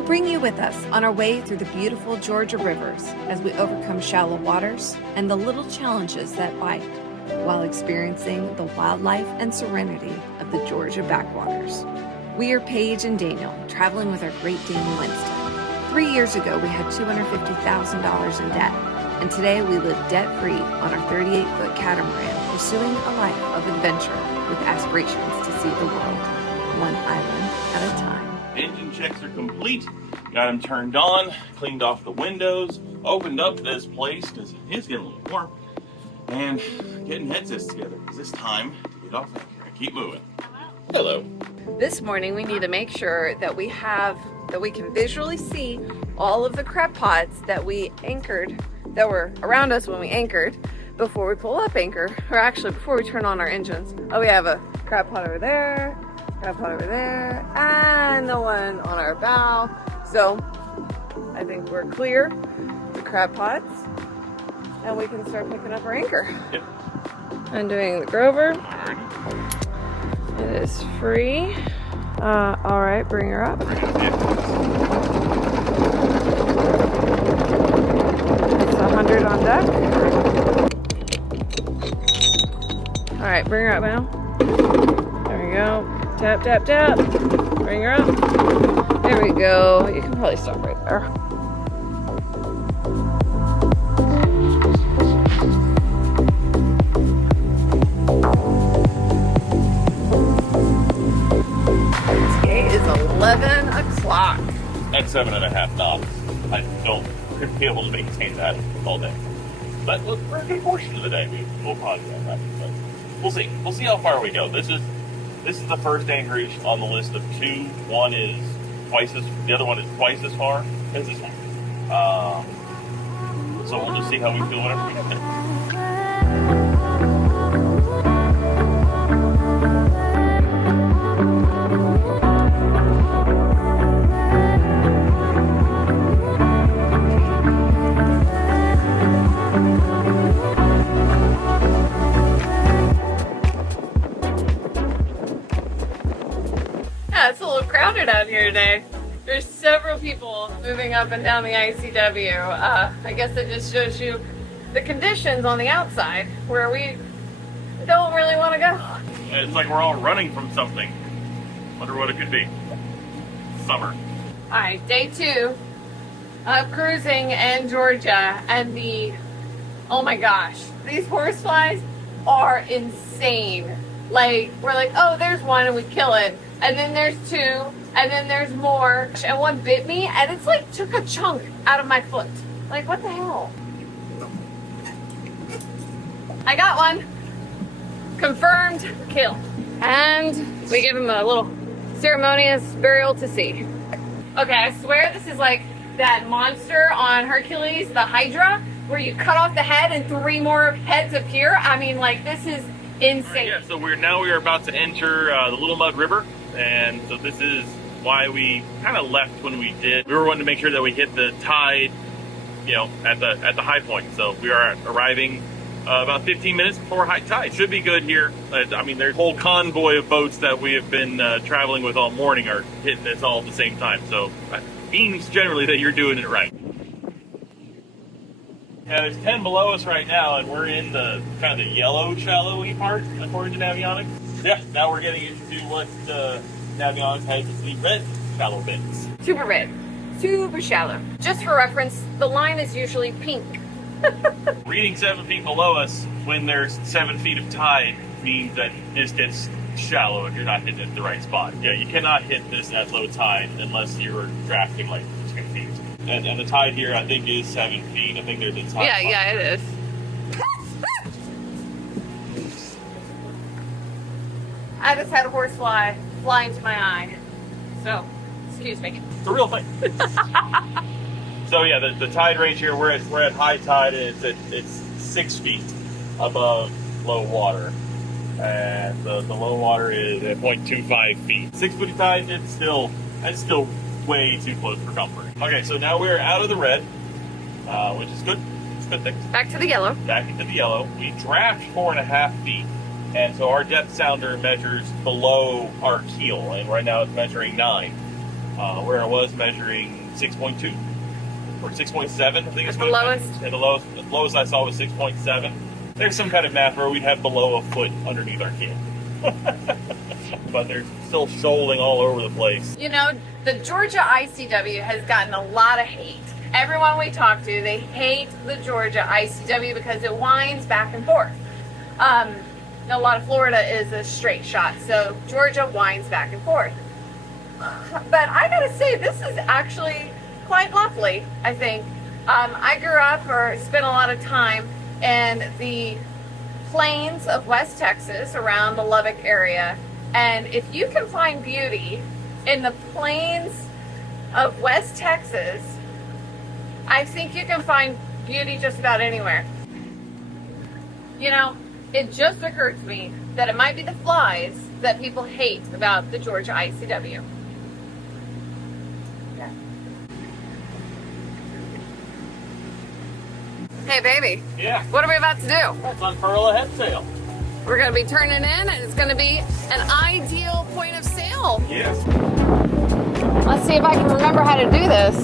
We bring you with us on our way through the beautiful Georgia rivers as we overcome shallow waters and the little challenges that bite, while experiencing the wildlife and serenity of the Georgia backwaters. We are Paige and Daniel, traveling with our Great Dane Winston. 3 years ago, we had $250,000 in debt, and today we live debt-free on our 38-foot catamaran, pursuing a life of adventure with aspirations to see the world, one island at a time. Engine checks are complete. Got them turned on, cleaned off the windows, opened up this place because it is getting a little warm, and getting headsets together because it's time to get off anchor and keep moving. Hello. This morning we need to make sure that we can visually see all of the crab pods that we anchored, that were around us when we anchored, before we pull up anchor, or actually before we turn on our engines. Oh, we have a crab pod over there, crab pot over there, and the one on our bow. So I think we're clear the crab pots, and we can start picking up our anchor. Yep. Undoing the Grover. It is free. All right, bring her up. It's 100 on deck. All right, bring her up now. There we go. Tap, tap, tap. Bring her up. There we go. You can probably stop right there. Today is 11 o'clock. That's 7.5 knots. I don't be able to maintain that all day. But look, for a good portion of the day, we'll probably do that. But we'll see. We'll see how far we go. This is the first anchorage on the list of two. The other one is twice as far as this one. So we'll just see how we feel whenever we get there. It's a little crowded out here today. There's several people moving up and down the ICW. I guess it just shows you the conditions on the outside where we don't really want to go. It's like we're all running from something. Wonder what it could be. Summer. All right, day 2 of cruising in Georgia, and oh my gosh, these horseflies are insane. Like, we're like, oh, there's one, and we kill it. And then there's 2, and then there's more. And one bit me, and it's like took a chunk out of my foot. Like, what the hell? I got one. Confirmed kill. And we give him a little ceremonious burial to see. Okay, I swear this is like that monster on Hercules, the Hydra, where you cut off the head and 3 more heads appear. I mean, like, this is insane. Yeah, so we are about to enter the Little Mud River, and so this is why we kind of left when we did. We were wanting to make sure that we hit the tide, at the high point. So we are arriving about 15 minutes before high tide. Should be good here. I mean, there's a whole convoy of boats that we have been traveling with all morning are hitting this all at the same time. So that means generally that you're doing it right. Yeah, there's 10 below us right now, and we're in the kind of the yellow shallowy part, according to Navionics. Yeah, now we're getting into what Navionics has as the red shallow bits. Super red. Super shallow. Just for reference, the line is usually pink. Reading 7 feet below us when there's 7 feet of tide means that this gets shallow if you're not hitting it at the right spot. Yeah, you cannot hit this at low tide unless you're drafting like 2 feet. And the tide here, I think, is 7 feet. I think there's a tide. Yeah, it is. I just had a horsefly fly into my eye. So, excuse me. It's a real thing. So yeah, the tide range here, we're at high tide, and it's 6 feet above low water. And the low water is at 0.25 feet. 6 foot of tide, that's still way too close for comfort. Okay, so now we're out of the red, which is good. It's a good thing. Back to the yellow. Back into the yellow. We draft 4.5 feet, and so our depth sounder measures below our keel, and right now it's measuring 9. where I was measuring 6.2 or 6.7. I think it's the lowest. And the lowest I saw was 6.7. There's some kind of math where we'd have below a foot underneath our camp. But they're still shoaling all over the place. You know, the Georgia ICW has gotten a lot of hate. Everyone we talk to, they hate the Georgia ICW because it winds back and forth. A lot of Florida is a straight shot, so Georgia winds back and forth. But I gotta say, this is actually quite lovely, I think. I grew up or spent a lot of time in the plains of West Texas around the Lubbock area. And if you can find beauty in the plains of West Texas, I think you can find beauty just about anywhere. You know, it just occurred to me that it might be the flies that people hate about the Georgia ICW. Yeah. Hey, baby. Yeah. What are we about to do? Let's unfurl a head sail. We're going to be turning in, and it's going to be an ideal point of sail. Yes. Let's see if I can remember how to do this.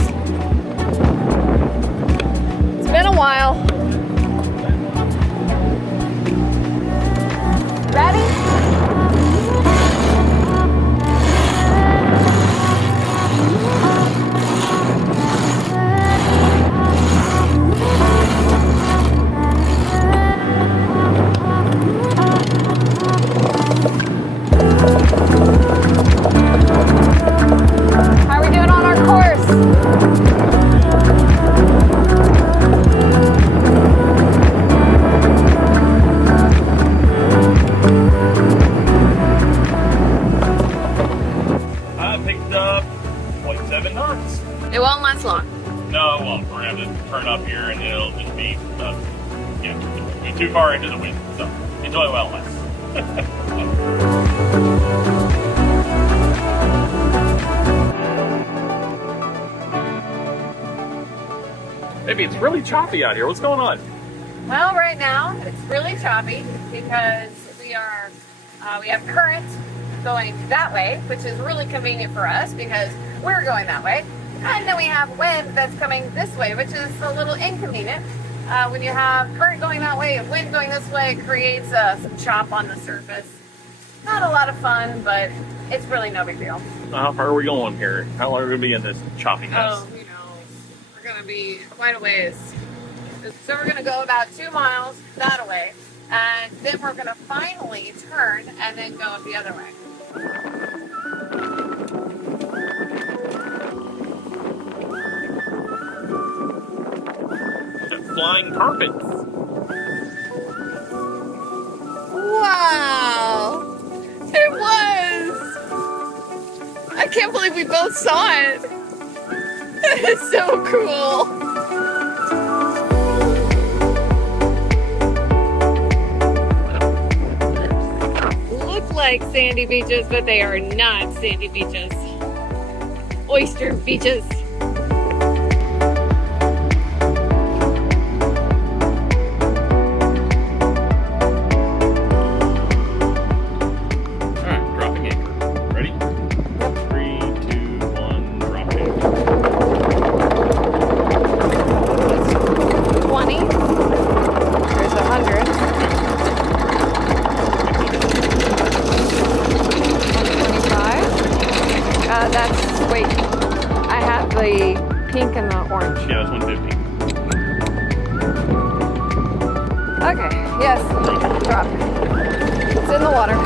It's been a while. Ready? How are we doing on our course? I picked up 0.7 knots. It won't last long. No, it won't. We're going to have to turn up here and it'll just be, it'll be too far into the wind. So enjoy while it lasts. Maybe it's really choppy out here. What's going on? Well, right now it's really choppy because we have current going that way, which is really convenient for us because we're going that way. And then we have wind that's coming this way, which is a little inconvenient. When you have current going that way and wind going this way, it creates some chop on the surface. Not a lot of fun, but it's really no big deal. How far are we going here? How long are we going to be in this choppy mess? Oh, you know, we're going to be quite a ways. So we're going to go about 2 miles that way, and then we're going to finally turn and then go the other way. Flying carpets. Wow! It was! I can't believe we both saw it. It's so cool. Look like sandy beaches, but they are not sandy beaches. Oyster beaches. Pink and the orange. Yeah, it's 150. Okay, yes, drop. It's in the water.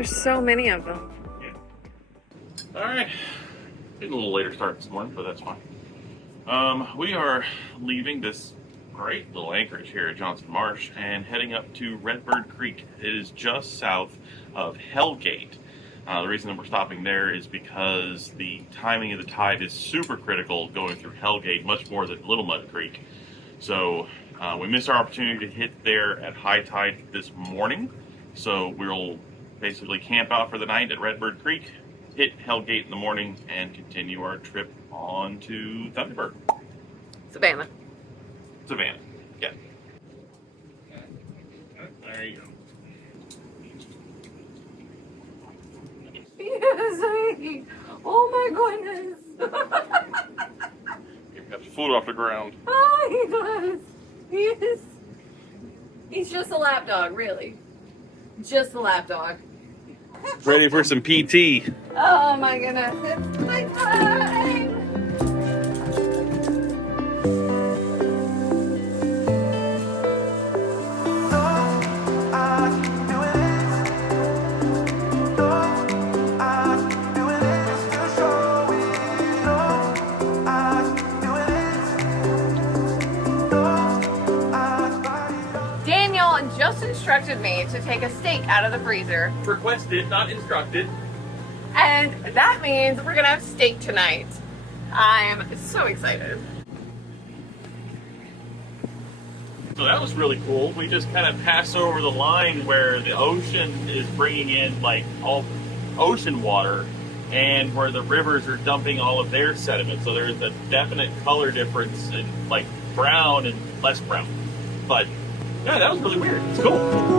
There's so many of them. All right. Getting a little later start this morning, but that's fine. We are leaving this great little anchorage here at Johnson Marsh and heading up to Redbird Creek. It is just south of Hellgate. The reason that we're stopping there is because the timing of the tide is super critical going through Hellgate, much more than Little Mud Creek. So we missed our opportunity to hit there at high tide this morning. So we'll basically camp out for the night at Redbird Creek, hit Hellgate in the morning, and continue our trip on to Thunderbird. Savannah. Savannah, yeah. There you go. Yes, oh my goodness. You've got your foot off the ground. Oh, he does. He is. He's just a lap dog, really. Just a lap dog. Ready for some PT. Oh my goodness, it's playtime! Daniel just instructed me to take a steak out of the freezer. Requested, not instructed. And that means we're gonna have steak tonight. I'm so excited. So that was really cool. We just kind of passed over the line where the ocean is bringing in like all ocean water and where the rivers are dumping all of their sediment. So there's a definite color difference in like brown and less brown. But yeah, that was really weird. It's cool.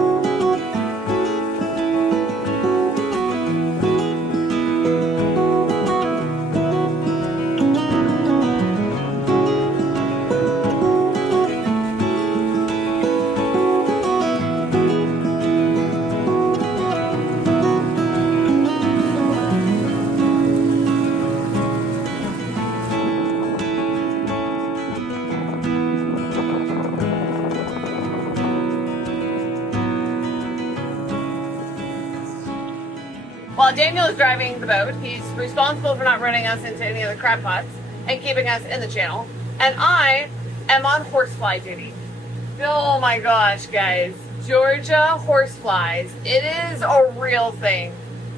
While Daniel is driving the boat, he's responsible for not running us into any of the crab pots and keeping us in the channel. And I am on horsefly duty. Oh my gosh, guys. Georgia horseflies. It is a real thing.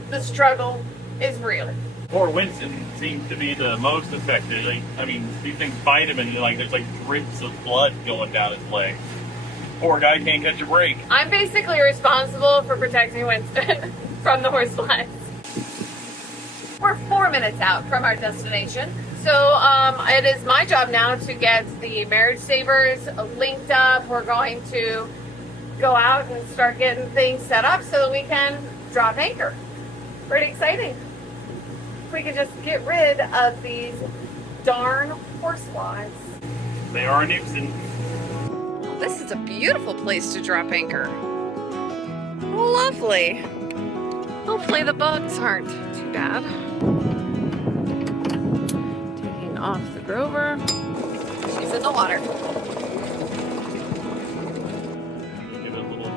The struggle is real. Poor Winston seems to be the most affected. Like, I mean, these things bite him and like there's like drips of blood going down his leg. Poor guy can't catch a break. I'm basically responsible for protecting Winston from the horseflies. We're 4 minutes out from our destination. So it is my job now to get the marriage savers linked up. We're going to go out and start getting things set up so that we can drop anchor. Pretty exciting. If we could just get rid of these darn horseflies. They are a nuisance. This is a beautiful place to drop anchor. Lovely. Hopefully the bugs aren't too bad. Taking off the Grover. She's in the water. Give it a little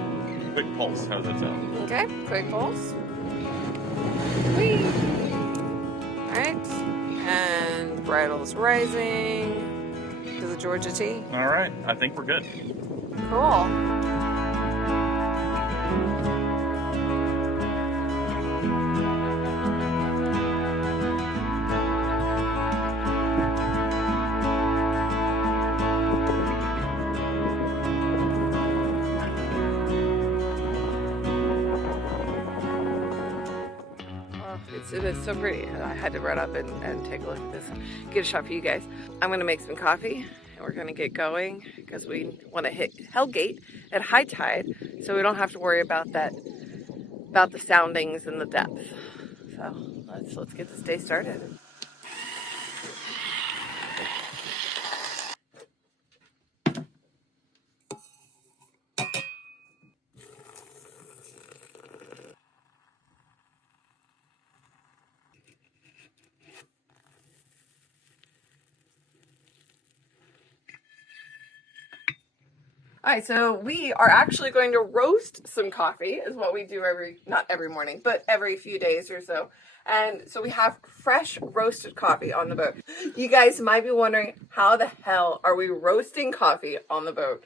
quick pulse. How does that sound? Okay, quick pulse. Whee! Alright. And bridle's rising to the Georgia T. All right, I think we're good. Cool. It is so pretty. I had to run up and take a look at this, get a shot for you guys. I'm going to make some coffee and we're going to get going because we want to hit Hellgate at high tide so we don't have to worry about that, about the soundings and the depth. So let's get this day started. All right, so we are actually going to roast some coffee, is what we do not every morning, but every few days or so. And so we have fresh roasted coffee on the boat. You guys might be wondering, how the hell are we roasting coffee on the boat?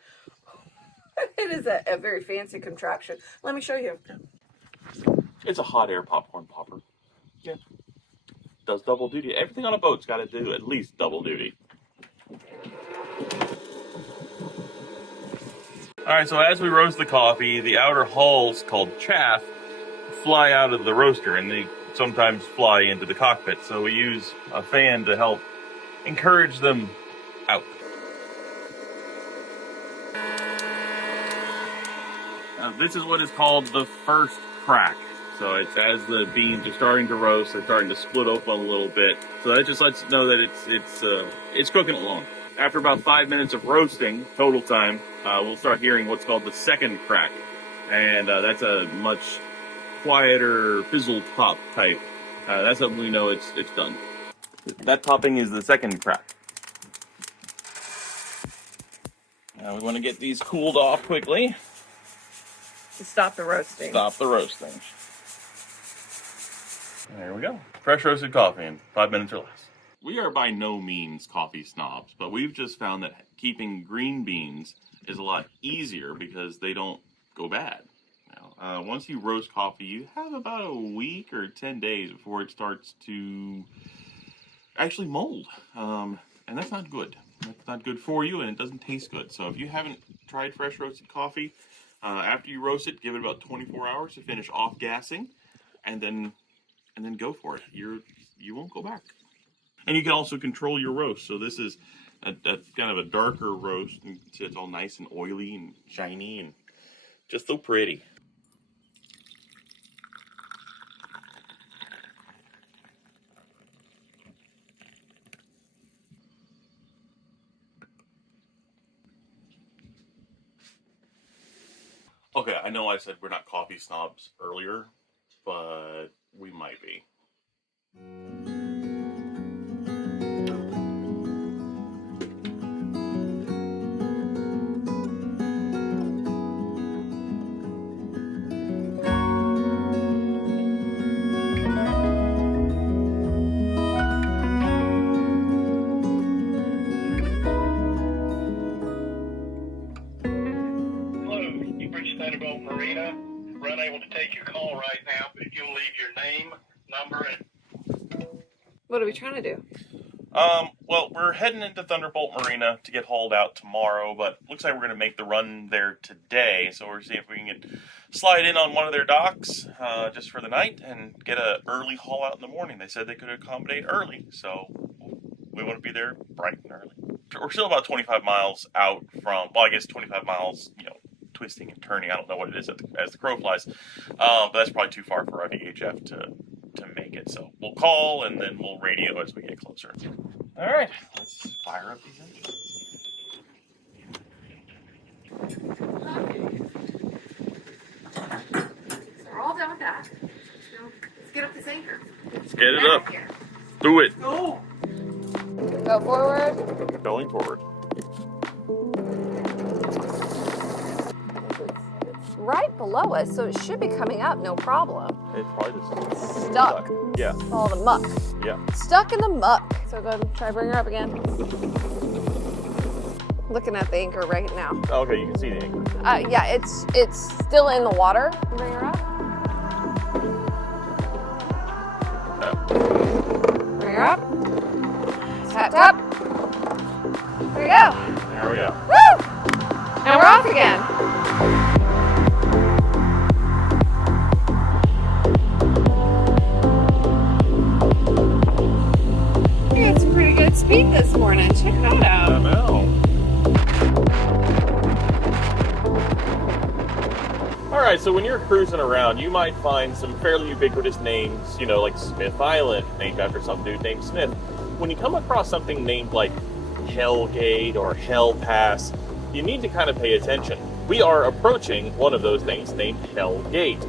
It is a very fancy contraption. Let me show you. It's a hot air popcorn popper. Yeah. Does double duty. Everything on a boat's got to do at least double duty. Alright, so as we roast the coffee, the outer hulls, called chaff, fly out of the roaster, and they sometimes fly into the cockpit. So we use a fan to help encourage them out. Now, this is what is called the first crack. So it's as the beans are starting to roast, they're starting to split open a little bit. So that just lets you know that it's cooking along. After about 5 minutes of roasting, total time, we'll start hearing what's called the second crack. And that's a much quieter fizzle pop type. That's how we know it's done. That popping is the second crack. Now we want to get these cooled off quickly. To stop the roasting. Stop the roasting. There we go. Fresh roasted coffee in 5 minutes or less. We are by no means coffee snobs, but we've just found that keeping green beans is a lot easier because they don't go bad. Once you roast coffee, you have about a week or 10 days before it starts to actually mold. And that's not good. That's not good for you, and it doesn't taste good. So if you haven't tried fresh roasted coffee, after you roast it, give it about 24 hours to finish off gassing, and then go for it. You won't go back. And you can also control your roast. So this is a kind of a darker roast. You can see it's all nice and oily and shiny and just so pretty. Okay, I know I said we're not coffee snobs earlier, but we might be. Marina. We're unable to take your call right now, but if you'll leave your name, number, and... What are we trying to do? Well, we're heading into Thunderbolt Marina to get hauled out tomorrow, but looks like we're going to make the run there today, so we're seeing if we can slide in on one of their docks just for the night and get an early haul out in the morning. They said they could accommodate early, so we want to be there bright and early. We're still about 25 miles out from, well, I guess 25 miles, twisting and turning. I don't know what it is as the crow flies, but that's probably too far for our VHF to make it. So we'll call and then we'll radio as we get closer. All right, let's fire up these engines. So we're all done with that. So let's get up this anchor. Let's get it up. Do it. Go. Go forward. Going forward. Right below us, so it should be coming up, no problem. It's probably just Stuck. Yeah. All the muck. Yeah. Stuck in the muck. So go ahead and try bring her up again. Looking at the anchor right now. Okay, you can see the anchor. Yeah, it's still in the water. Bring her up. Bring her up. Tap, tap. There we go. There we go. Woo! Now we're off again. We got some pretty good speed this morning. Check that out. I know. Alright, so when you're cruising around, you might find some fairly ubiquitous names, like Smith Island, named after some dude named Smith. When you come across something named like Hellgate or Hell Pass, you need to kind of pay attention. We are approaching one of those things named Hellgate.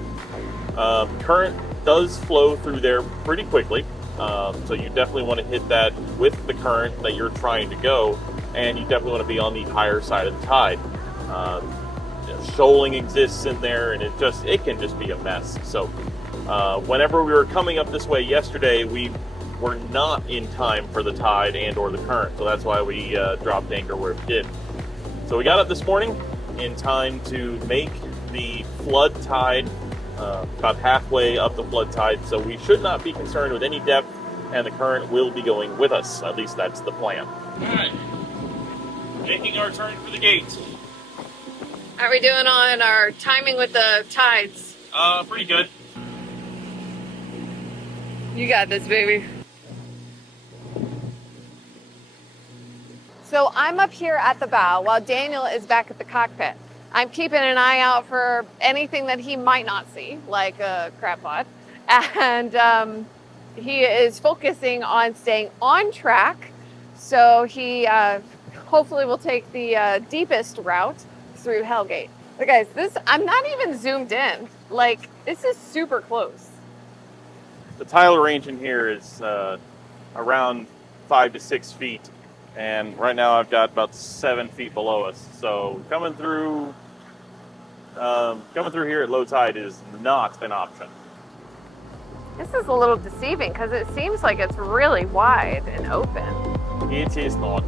Current does flow through there pretty quickly, so you definitely want to hit that with the current that you're trying to go, and you definitely want to be on the higher side of the tide. Shoaling exists in there, and it can just be a mess. So whenever we were coming up this way yesterday, we were not in time for the tide and or the current, so that's why we dropped anchor where we did. So we got up this morning in time to make the flood tide about halfway up the flood tide, so we should not be concerned with any depth, and the current will be going with us. At least that's the plan. All right, making our turn for the gate. How are we doing on our timing with the tides? Pretty good. You got this, baby. So I'm up here at the bow while Daniel is back at the cockpit. I'm keeping an eye out for anything that he might not see, like a crab pot. And he is focusing on staying on track. So he hopefully will take the deepest route through Hellgate. But guys, I'm not even zoomed in. Like, this is super close. The tile range in here is around 5 to 6 feet, and right now I've got about 7 feet below us. So coming through here at low tide is not an option. This is a little deceiving because it seems like it's really wide and open. It is not.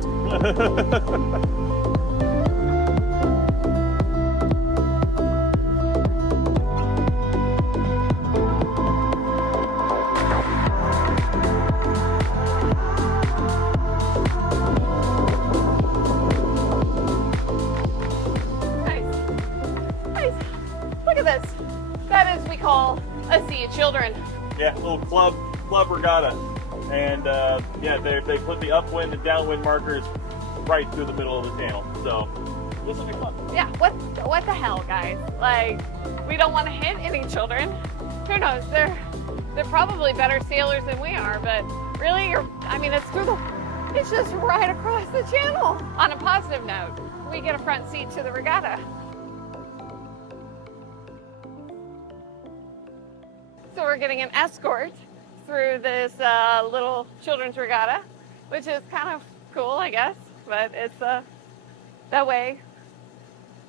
A sea of children. Yeah, little club regatta, and yeah, they put the upwind and downwind markers right through the middle of the channel. So this will be fun. Yeah. What the hell, guys? Like, we don't want to hit any children. Who knows? They're probably better sailors than we are, but really, it's just right across the channel. On a positive note, we get a front seat to the regatta. So we're getting an escort through this little children's regatta, which is kind of cool, I guess. But it's that way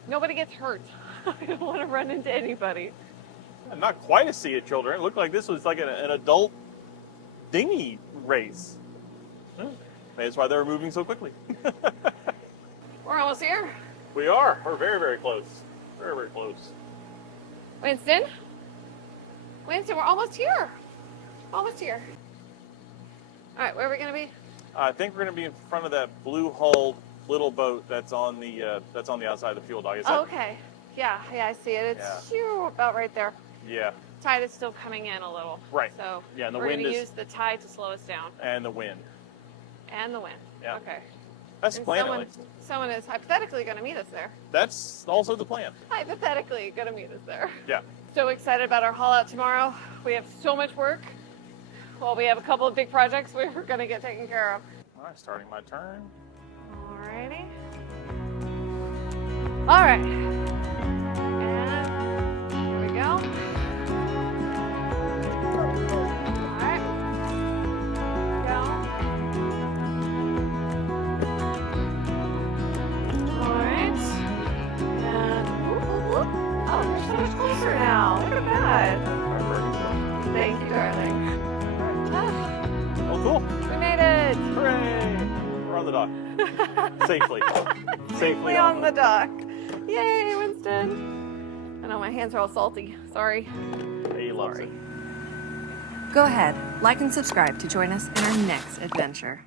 nobody gets hurt. I don't want to run into anybody. Not quite a sea of children. It looked like this was like an adult dinghy race. That's why they were moving so quickly. We're almost here. We are. We're very, very close. Very, very close. Winston, we're almost here. Almost here. All right, where are we going to be? I think we're going to be in front of that blue-hulled little boat that's on the outside of the fuel dock. Oh, okay. Yeah, I see it. It's about right there. Yeah. Tide is still coming in a little. Right. So yeah, and the we're wind going to use the tide to slow us down. And the wind. And the wind. Yeah. Okay. That's the plan, at least. Someone is hypothetically going to meet us there. That's also the plan. Hypothetically going to meet us there. Yeah. So excited about our haul out tomorrow. We have so much work. Well, we have a couple of big projects we're going to get taken care of. All right, starting my turn. Alrighty. All right. And here we go. All right. Go. All right. And oh, we're so much closer now. Look at that. Thank you, darling. Oh, cool. We made it. Hooray! We're on the dock. Safely. Safely on the dock. Yay, Winston. I know my hands are all salty. Sorry. He loves it. Go ahead, like and subscribe to join us in our next adventure.